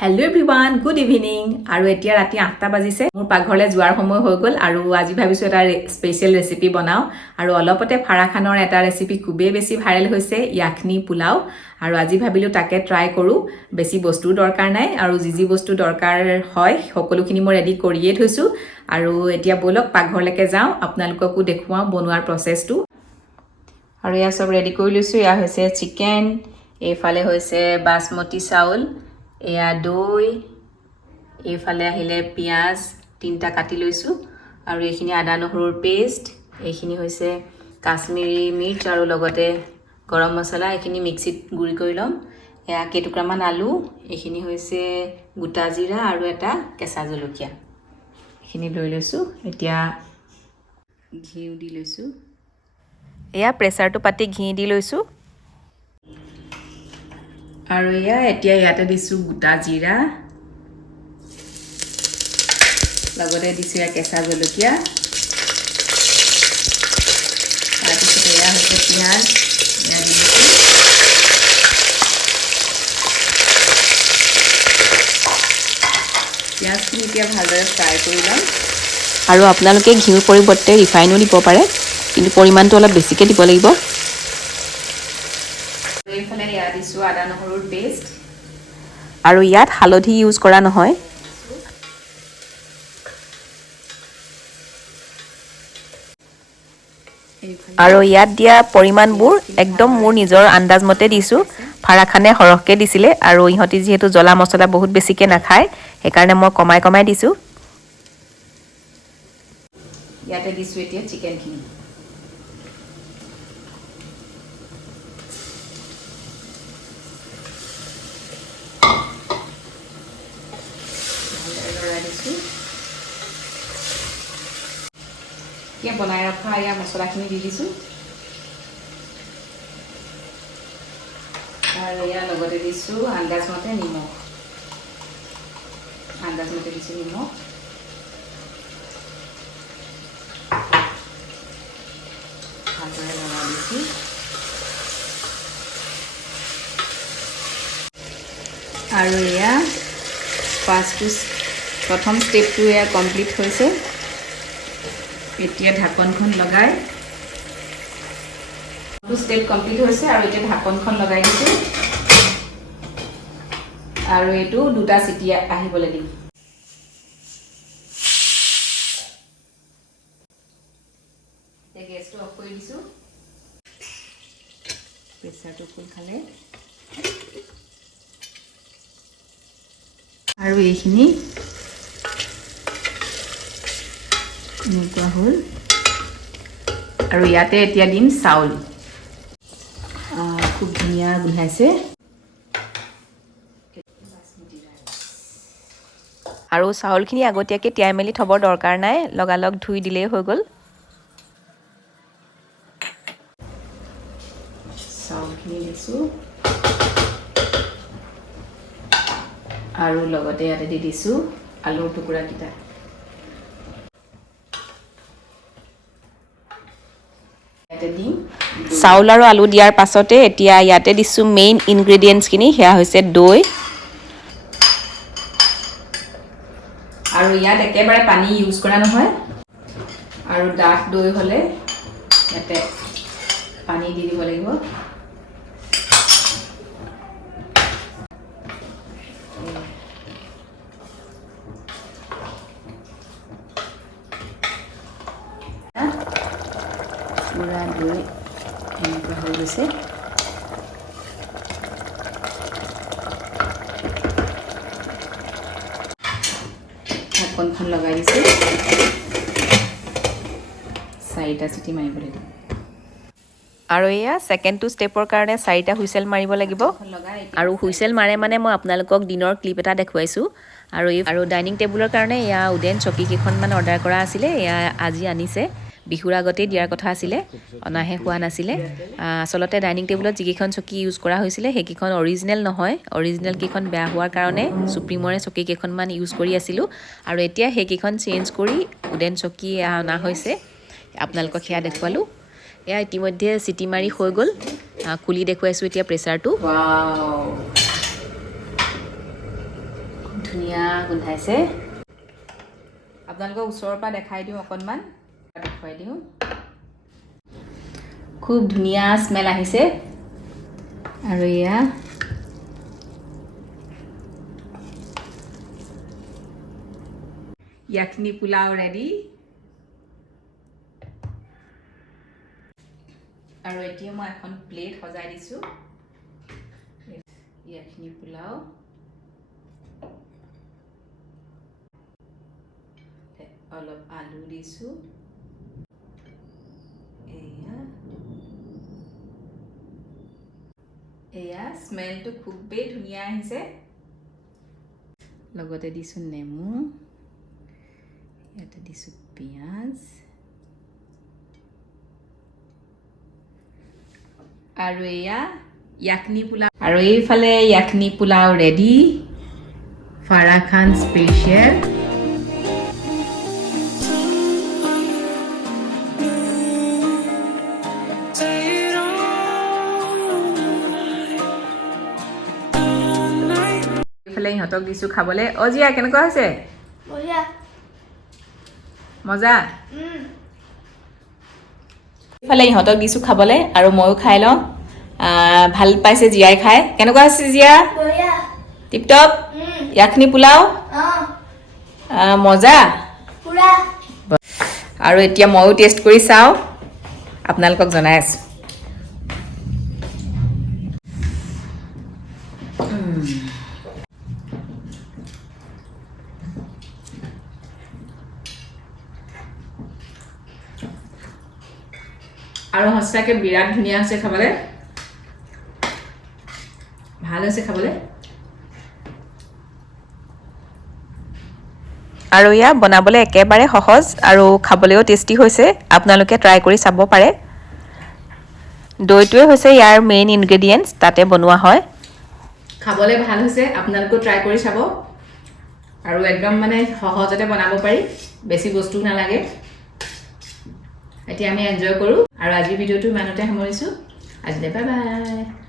Hello everyone, good evening. আৰু এতিয়া ৰাতি 8টা বাজিছে মোৰ পাকঘৰলৈ যোৱাৰ সময় হৈ গ'ল আৰু আজি ভাবিছো এটা স্পেশাল ৰেচিপি বনাও আৰু অলপতে ফাৰা খানৰ এটা ৰেচিপি খুবেই বেছি ভাইৰেল হৈছে ইয়াখনি পোলাও আৰু আজি ভাবিলো তাকে ট্ৰাই কৰো বেছি বস্তু দৰকাৰ নাই আৰু যি বস্তু দৰকাৰ হয় সকলোখিনি মই ৰেডি কৰিয়ে থৈছো আৰু এতিয়া বলক পাকঘৰলৈকে যাও আপোনালোককো দেখুৱাও বনোৱাৰ প্ৰসেছটো আৰু ইয়া সব ৰেডি কৰি লৈছো ইয়া হৈছে চিকেন এইফালে হৈছে বাসমতি চাউল এয়া দৈ এইফালে আহিলে পিয়াজ তিনটা কাটি লৈছো আৰু এইখিনি আদা নহৰুৰ পেষ্ট এইখিনি হৈছে কাশ্মীৰী মিৰ্চ আৰু লগতে গৰম মছলা এইখিনি মিক্সিত গুৰি কৰি লম এয়া কেটুকৰামান আলু এইখিনি হৈছে গোটা জিৰা আৰু এটা কেঁচা জলকীয়া এইখিনি লৈ লৈছো এতিয়া ঘিউ দি লৈছো এয়া প্ৰেছাৰটো পাতি ঘি দি লৈছো আৰু এয়া এতিয়া ইয়াতে দিছো গোটা জিৰা লগতে দিছো এয়া কেঁচা জলকীয়া তাৰপিছত এয়া হৈছে পিঁয়াজ এয়া দিছো পিঁয়াজখিনি এতিয়া ভালদৰে ফ্ৰাই কৰি ল'ম আৰু আপোনালোকে ঘিউৰ পৰিৱৰ্তে ৰিফাইনো দিব পাৰে কিন্তু পৰিমাণটো অলপ বেছিকৈ দিব লাগিব এইফালে ইয়া দিছো আদা নহৰুৰ পেষ্ট আৰু ইয়াত হালধি ইউজ কৰা নহয় আৰু ইয়াত দিয়া পৰিমাণবোৰ একদম মোৰ নিজৰ আন্দাজ মতে দিছো ফাৰা খানে হৰহকে দিছিলে আৰু ইহঁতি যেহেতু জ্বলা মছলা বহুত বেছিকে নাখায় সেইকাৰণে মই কমাই দিছো ইয়াতে দিছো এতিয়া চিকেনখিনি এতিয়া বনাই ৰখা এয়া মছলাখিনি দি দিছো আৰু ইয়াৰ লগতে দিছো আন্দাজ মতে নিমখ দিছো নিমখ ভালদৰে লগাই দিছো আৰু এয়া প্ৰথম ষ্টেপটো এয়া কমপ্লিট হৈছে এতিয়া ঢাকনখন লগাই ষ্টেপ কমপ্লিট হৈছে আৰু এতিয়া ঢাকনখন লগাই দিছো আৰু এইটো দুটা চিটি আহিবলৈ দিম এতিয়া গেছটো অফ কৰি দিছো প্ৰেছাৰটো ফুল খালে আৰু এইখিনি এনেকুৱা হ'ল আৰু ইয়াতে এতিয়া দিম চাউল খুব ধুনীয়া গোন্ধাইছে আৰু চাউলখিনি আগতীয়াকৈ তিয়াই মেলি থবৰ দৰকাৰ নাই লগালগ ধুই দিলেই হৈ গ'ল চাউলখিনি দিছো আৰু লগতে ইয়াতে দি দিছো আলুৰ টুকুৰাকেইটা চাউল আৰু আলু দিয়াৰ পাছতে এতিয়া ইয়াতে দিছো মেইন ইনগ্ৰেডিয়েণ্টছখিনি সেয়া হৈছে দৈ আৰু ইয়াত একেবাৰে পানী ইউজ কৰা নহয় আৰু ডাঠ দৈ হ'লে ইয়াতে পানী দি দিব লাগিব পুৰা দৈ এনেকুৱা হৈ গৈছে ঢাকনখন লগাই দিছো 4টা চিটি মাৰিব লাগিব আৰু এয়া সেকেন্ডটো ষ্টেপৰ কাৰণে 4টা হুইসেল মাৰিব লাগিব আৰু হুইসেল মাৰে মানে মই আপোনালোকক দিনৰ ক্লিপ এটা দেখুৱাইছো আৰু ডাইনিং টেবুলৰ কাৰণে এয়া উডেন চকী কেইখনমান অৰ্ডাৰ কৰা আছিলে এয়া আজি আনিছে বিহুৰ আগতে দিয়াৰ কথা আছিলে অনাহে হোৱা নাছিলে আসলতে ডাইনিং টেবুলত যিকেইখন চকী ইউজ কৰা হৈছিলে সেইকেইখন অৰিজিনেল নহয় অৰিজিনেল কেইখন বেয়া হোৱাৰ কাৰণে সুপ্ৰিমৰে চকী কেইখনমান ইউজ কৰি আছিলো আৰু এতিয়া সেইকেইখন চেঞ্জ কৰি উডেন চকী অনা হৈছে আপোনালোকক সেয়া দেখুৱালো এয়া ইতিমধ্যে চিটি মাৰি হৈ গ'ল খুলি দেখুৱাইছো এতিয়া প্ৰেছাৰটো ধুনীয়া গোন্ধাইছে আপোনালোকক ওচৰৰ পৰা দেখাই দিওঁ অকণমান দেখুৱাই দিওঁ খুব ধুনীয়া স্মেল আহিছে আৰু এয়া Yakhani Pulao ready আৰু এতিয়া মই এখন প্লেট সজাই দিছো Yakhani Pulao অলপ আলু দিছো এয়া স্মেলটো খুবেই ধুনীয়া আহিছে লগতে দিছো নেমু ইয়াতে দিছো পিয়াজ আৰু এয়া Yakhani Pulao আৰু এইফালে Yakhani Pulao ready Farah Khan special এইফালে ইহঁতক দিছো খাবলে অজিয়া কেনেকুৱা হৈছে বঢ়িয়া মজা এইফালে ইহঁতক দিছো খাবলে আৰু ময়ো খাই লওঁ ভাল পাইছে জিয়াই খাই কেনেকুৱা হৈছে জিয়া বঢ়িয়া টিপটপ Yakhani Pulao মজা পুৰা আৰু এতিয়া ময়ো টেষ্ট কৰি চাওঁ আপোনালোকক জনাই আছো আৰু হস্তাকে বিৰাট ধুনীয়া আছে খাবলে ভাল হৈছে খাবলে আৰু ইয়া বনাবলে একেবাৰে সহজ আৰু খাবলেও টেস্টি হৈছে আপোনালোকে ট্ৰাই কৰি চাব পাৰে দৈটোৱে হৈছে ইয়াৰ মেইন ইনগ্ৰেডিয়েন্টস তাতে বনোৱা হয় খাবলে ভাল হৈছে আপোনালোকে ট্ৰাই কৰি চাব আৰু একদম মানে সহজতে বনাব পাৰি বেছি বস্তু নালাগে এতিয়া আমি এনজয় কৰো আৰু আজি ভিডিওটো ইমানতে সামৰিছো আজিলৈ বাই বাই